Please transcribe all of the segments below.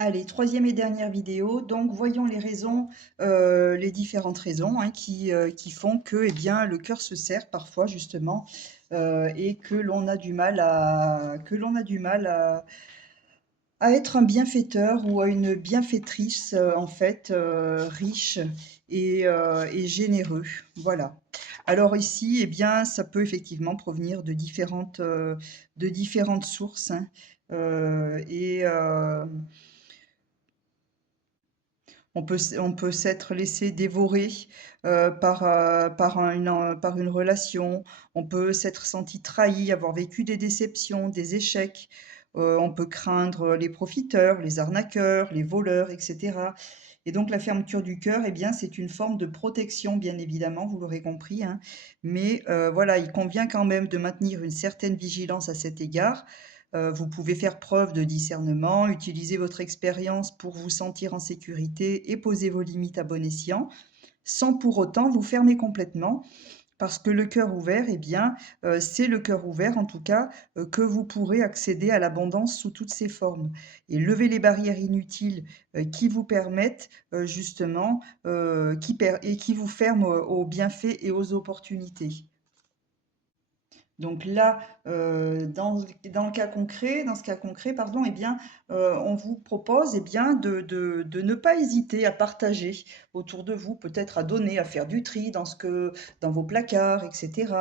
Allez, troisième et dernière vidéo. Donc, voyons les raisons, les différentes raisons hein, qui font que, eh bien, le cœur se serre parfois justement et que l'on a du mal à être un bienfaiteur ou à une bienfaitrice en fait riche et généreux. Voilà. Alors ici, eh bien, ça peut effectivement provenir de différentes sources hein, et on peut s'être laissé dévorer par une relation, on peut s'être senti trahi, avoir vécu des déceptions, des échecs, on peut craindre les profiteurs, les arnaqueurs, les voleurs, etc. Et donc la fermeture du cœur, eh bien, c'est une forme de protection, bien évidemment, vous l'aurez compris, hein. Mais voilà, il convient quand même de maintenir une certaine vigilance à cet égard. Vous pouvez faire preuve de discernement, utiliser votre expérience pour vous sentir en sécurité et poser vos limites à bon escient, sans pour autant vous fermer complètement. Parce que le cœur ouvert, eh bien, c'est le cœur ouvert, en tout cas, que vous pourrez accéder à l'abondance sous toutes ses formes. Et lever les barrières inutiles qui vous permettent justement, et qui vous ferment aux bienfaits et aux opportunités. Donc là, dans ce cas concret, pardon, eh bien, on vous propose, eh bien, de ne pas hésiter à partager autour de vous, peut-être à donner, à faire du tri dans vos placards, etc.,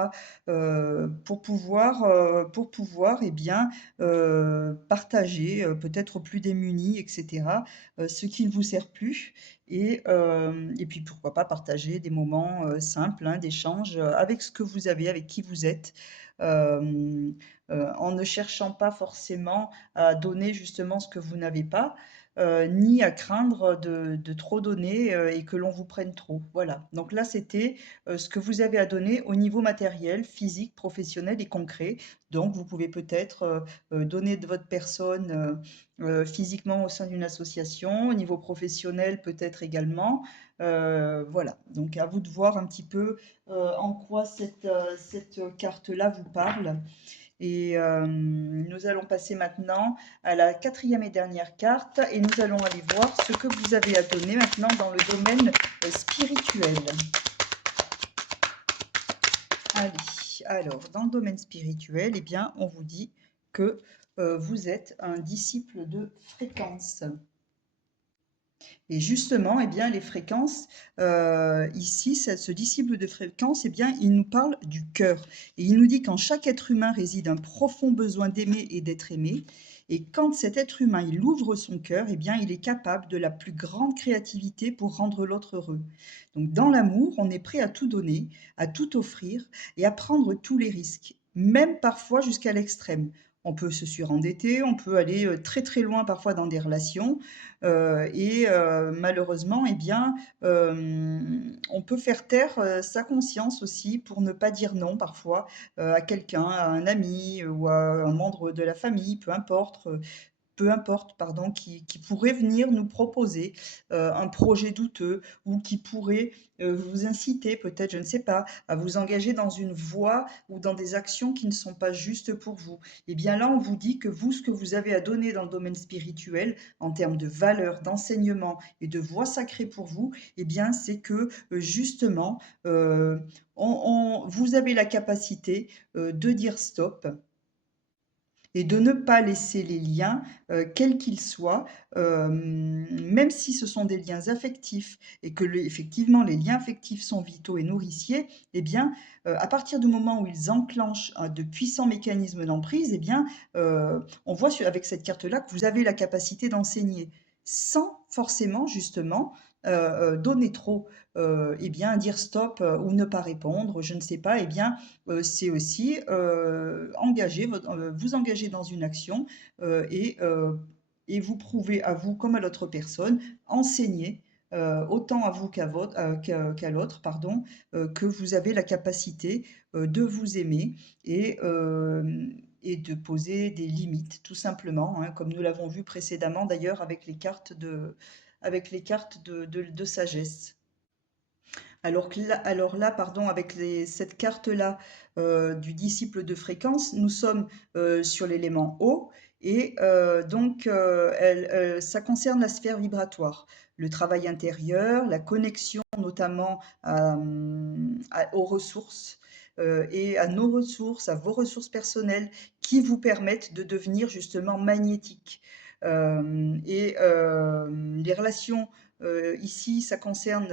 pour pouvoir, eh bien, partager, peut-être aux plus démunis, etc., ce qui ne vous sert plus. Et puis pourquoi pas partager des moments simples, hein, d'échange avec ce que vous avez, avec qui vous êtes hem, en ne cherchant pas forcément à donner justement ce que vous n'avez pas, ni à craindre de trop donner, et que l'on vous prenne trop. Voilà. Donc là, c'était, ce que vous avez à donner au niveau matériel, physique, professionnel et concret. Donc vous pouvez peut-être, donner de votre personne, physiquement au sein d'une association, au niveau professionnel peut-être également. Voilà. Donc à vous de voir un petit peu, en quoi cette carte-là vous parle. Et nous allons passer maintenant à la quatrième et dernière carte et nous allons aller voir ce que vous avez à donner maintenant dans le domaine spirituel. Allez, alors dans le domaine spirituel, eh bien, on vous dit que vous êtes un disciple de fréquence. Et justement, eh bien, les fréquences, ici, ce disciple de fréquence, eh bien, il nous parle du cœur. Et il nous dit qu'en chaque être humain réside un profond besoin d'aimer et d'être aimé. Et quand cet être humain, il ouvre son cœur, eh bien, il est capable de la plus grande créativité pour rendre l'autre heureux. Donc, dans l'amour, on est prêt à tout donner, à tout offrir et à prendre tous les risques, même parfois jusqu'à l'extrême. On peut se surendetter, on peut aller très très loin parfois dans des relations, malheureusement, eh bien, on peut faire taire, sa conscience aussi pour ne pas dire non parfois, à quelqu'un, à un ami ou à un membre de la famille, peu importe, pardon, qui pourrait venir nous proposer un projet douteux ou qui pourrait vous inciter, peut-être, je ne sais pas, à vous engager dans une voie ou dans des actions qui ne sont pas justes pour vous. Et bien là, on vous dit que vous, ce que vous avez à donner dans le domaine spirituel, en termes de valeurs, d'enseignement et de voie sacrée pour vous, eh bien, c'est que justement, vous avez la capacité de dire stop et de ne pas laisser les liens, quels qu'ils soient, même si ce sont des liens affectifs et que effectivement les liens affectifs sont vitaux et nourriciers, eh bien, à partir du moment où ils enclenchent de puissants mécanismes d'emprise, eh bien, on voit avec cette carte-là que vous avez la capacité d'enseigner sans forcément justement donner trop. Eh bien, dire stop ou ne pas répondre, je ne sais pas, eh bien, c'est aussi vous engager dans une action euh, et, euh, et vous prouver à vous comme à l'autre personne, enseigner autant à vous qu'à l'autre, pardon, que vous avez la capacité de vous aimer et de poser des limites, tout simplement, hein, comme nous l'avons vu précédemment d'ailleurs avec les cartes de sagesse. Alors là, pardon, avec cette carte-là du disciple de fréquence, nous sommes sur l'élément eau Et donc, ça concerne la sphère vibratoire, le travail intérieur, la connexion notamment aux ressources et à nos ressources, à vos ressources personnelles qui vous permettent de devenir justement magnétique. Les relations, ici, ça concerne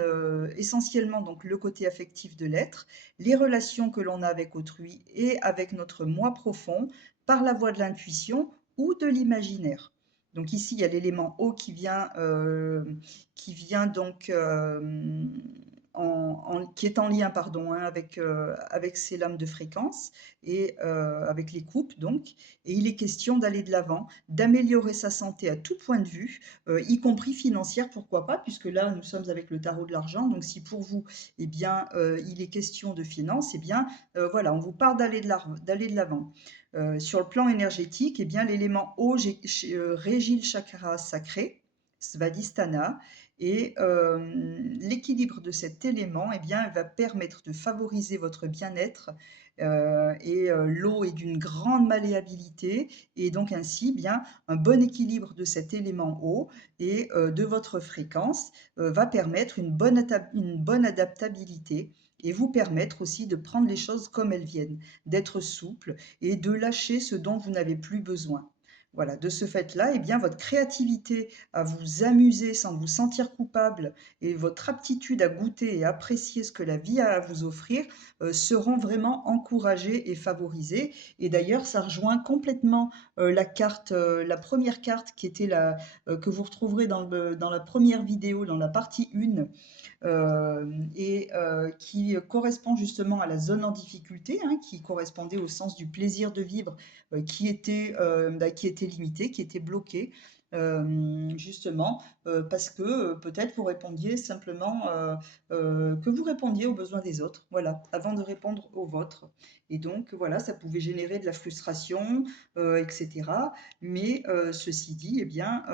essentiellement donc le côté affectif de l'être, les relations que l'on a avec autrui et avec notre moi profond par la voie de l'intuition ou de l'imaginaire. Donc ici, il y a l'élément eau qui vient donc qui est en lien pardon, hein, avec ces lames de fréquence et avec les coupes donc. Et il est question d'aller de l'avant, d'améliorer sa santé à tout point de vue, y compris financière, pourquoi pas, puisque là nous sommes avec le tarot de l'argent. Donc si pour vous, eh bien, il est question de finances, eh bien, voilà, on vous parle d'aller de l'avant. Sur le plan énergétique, eh bien, l'élément eau régit le chakra sacré, Svadhisthana, et l'équilibre de cet élément eh bien, va permettre de favoriser votre bien-être. L'eau est d'une grande malléabilité et donc ainsi bien un bon équilibre de cet élément eau et de votre fréquence va permettre une bonne adaptabilité et vous permettre aussi de prendre les choses comme elles viennent, d'être souple et de lâcher ce dont vous n'avez plus besoin. Voilà, de ce fait-là, eh bien, votre créativité à vous amuser sans vous sentir coupable et votre aptitude à goûter et apprécier ce que la vie a à vous offrir seront vraiment encouragées et favorisées. Et d'ailleurs, ça rejoint complètement la première carte qui était que vous retrouverez dans la première vidéo, dans la partie 1, qui correspond justement à la zone en difficulté, hein, qui correspondait au sens du plaisir de vivre, qui était limité, qui était bloqué. Justement, parce que peut-être vous répondiez simplement que vous répondiez aux besoins des autres, voilà, avant de répondre aux vôtres. Et donc, voilà, ça pouvait générer de la frustration, etc. Mais ceci dit, eh bien,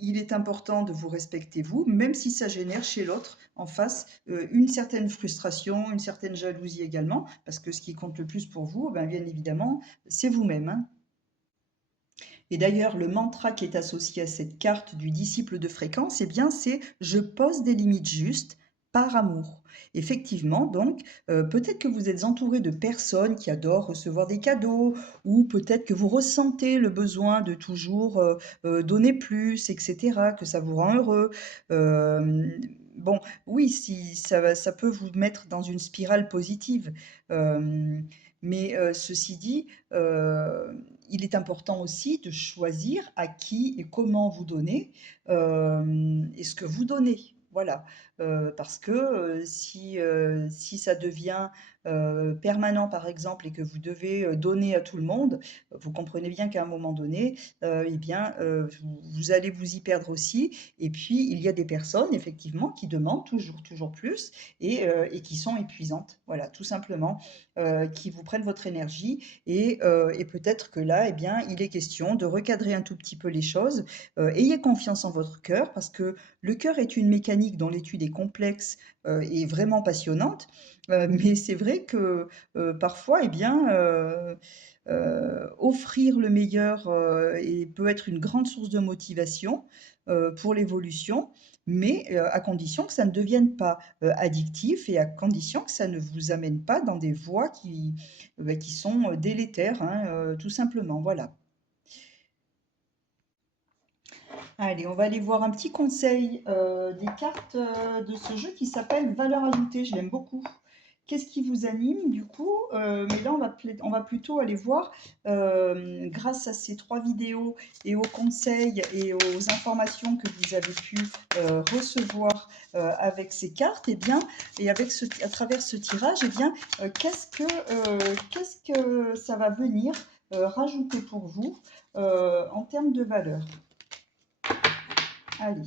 il est important de vous respecter vous, même si ça génère chez l'autre en face une certaine frustration, une certaine jalousie également, parce que ce qui compte le plus pour vous, ben, bien évidemment, c'est vous-même, hein. Et d'ailleurs, le mantra qui est associé à cette carte du disciple de fréquence, eh bien, c'est je pose des limites justes par amour. Effectivement, donc, peut-être que vous êtes entouré de personnes qui adorent recevoir des cadeaux, ou peut-être que vous ressentez le besoin de toujours donner plus, etc., que ça vous rend heureux. Euh, bon, oui, si ça peut vous mettre dans une spirale positive. Euh, mais ceci dit, il est important aussi de choisir à qui et comment vous donnez et ce que vous donnez. Voilà. Parce que si ça devient permanent, par exemple, et que vous devez donner à tout le monde, vous comprenez bien qu'à un moment donné, eh bien, vous allez vous y perdre aussi. Et puis, il y a des personnes, effectivement, qui demandent toujours, toujours plus et qui sont épuisantes. Voilà, tout simplement, qui vous prennent votre énergie et peut-être que là, eh bien, il est question de recadrer un tout petit peu les choses. Ayez confiance en votre cœur parce que le cœur est une mécanique dont l'étude est complexe et vraiment passionnante. Mais c'est vrai que parfois, eh bien, offrir le meilleur et peut être une grande source de motivation pour l'évolution, mais à condition que ça ne devienne pas addictif et à condition que ça ne vous amène pas dans des voies qui sont délétères, hein, tout simplement. Voilà. Allez, on va aller voir un petit conseil des cartes de ce jeu qui s'appelle Valeur ajoutée. Je l'aime beaucoup. Qu'est-ce qui vous anime du coup? Mais là, on va plutôt aller voir, grâce à ces 3 vidéos et aux conseils et aux informations que vous avez pu recevoir avec ces cartes, et bien, et à travers ce tirage, et bien, qu'est-ce que ça va venir rajouter pour vous en termes de valeur? Allez,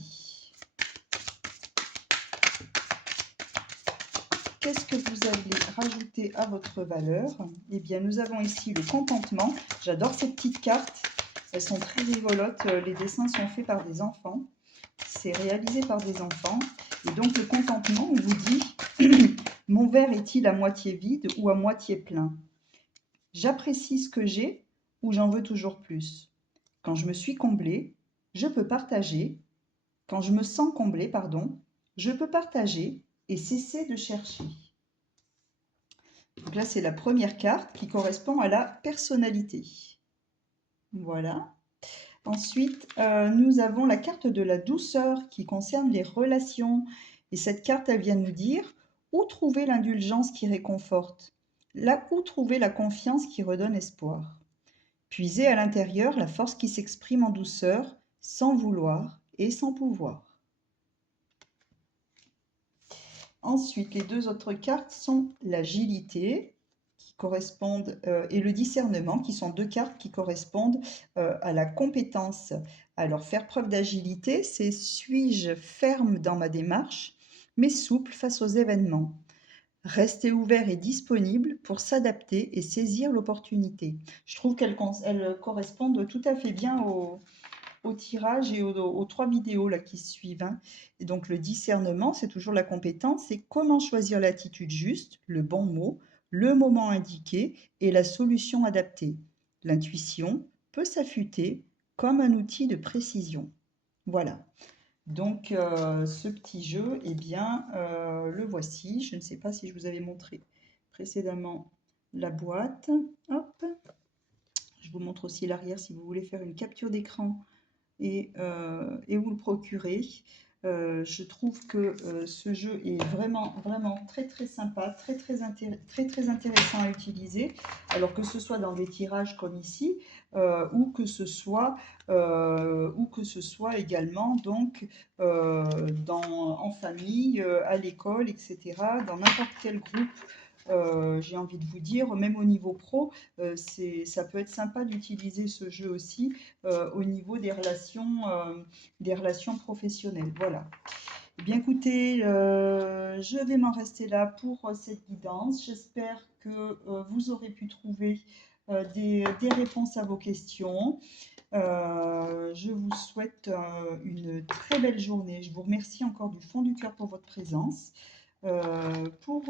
qu'est-ce que vous allez rajouter à votre valeur? Eh bien, nous avons ici le contentement. J'adore ces petites cartes. Elles sont très rigolotes. Les dessins sont faits par des enfants. C'est réalisé par des enfants. Et donc, le contentement, on vous dit mon verre est-il à moitié vide ou à moitié plein? J'apprécie ce que j'ai ou j'en veux toujours plus? Quand je me suis comblée, je peux partager. Quand je me sens comblée, pardon, je peux partager et cesser de chercher. Donc là, c'est la première carte qui correspond à la personnalité. Voilà. Ensuite, nous avons la carte de la douceur qui concerne les relations. Et cette carte, elle vient nous dire où trouver l'indulgence qui réconforte, là où trouver la confiance qui redonne espoir. Puiser à l'intérieur la force qui s'exprime en douceur, sans vouloir et sans pouvoir. Ensuite, les deux autres cartes sont l'agilité qui correspondent et le discernement qui sont deux cartes qui correspondent à la compétence. Alors, faire preuve d'agilité, c'est suis-je ferme dans ma démarche, mais souple face aux événements. Rester ouvert et disponible pour s'adapter et saisir l'opportunité. Je trouve qu'elles correspondent tout à fait bien au tirage et aux 3 vidéos là qui suivent, hein. Et donc le discernement, c'est toujours la compétence, c'est comment choisir l'attitude juste, le bon mot, le moment indiqué et la solution adaptée. L'intuition peut s'affûter comme un outil de précision. Voilà. Donc ce petit jeu, eh bien, le voici. Je ne sais pas si je vous avais montré précédemment la boîte. Hop. Je vous montre aussi l'arrière si vous voulez faire une capture d'écran et vous le procurer. Je trouve que ce jeu est vraiment, vraiment très, très sympa, très, très intéressant à utiliser. Alors que ce soit dans des tirages comme ici, ou que ce soit également donc en famille, à l'école, etc., dans n'importe quel groupe. J'ai envie de vous dire, même au niveau pro, ça peut être sympa d'utiliser ce jeu aussi au niveau des relations professionnelles. Voilà. Eh bien, écoutez, je vais m'en rester là pour cette guidance. J'espère que vous aurez pu trouver des réponses à vos questions. Je vous souhaite une très belle journée. Je vous remercie encore du fond du cœur pour votre présence, pour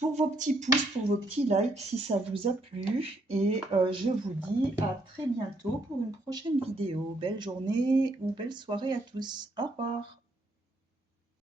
vos petits pouces, pour vos petits likes si ça vous a plu. Et je vous dis à très bientôt pour une prochaine vidéo. Belle journée ou belle soirée à tous. Au revoir.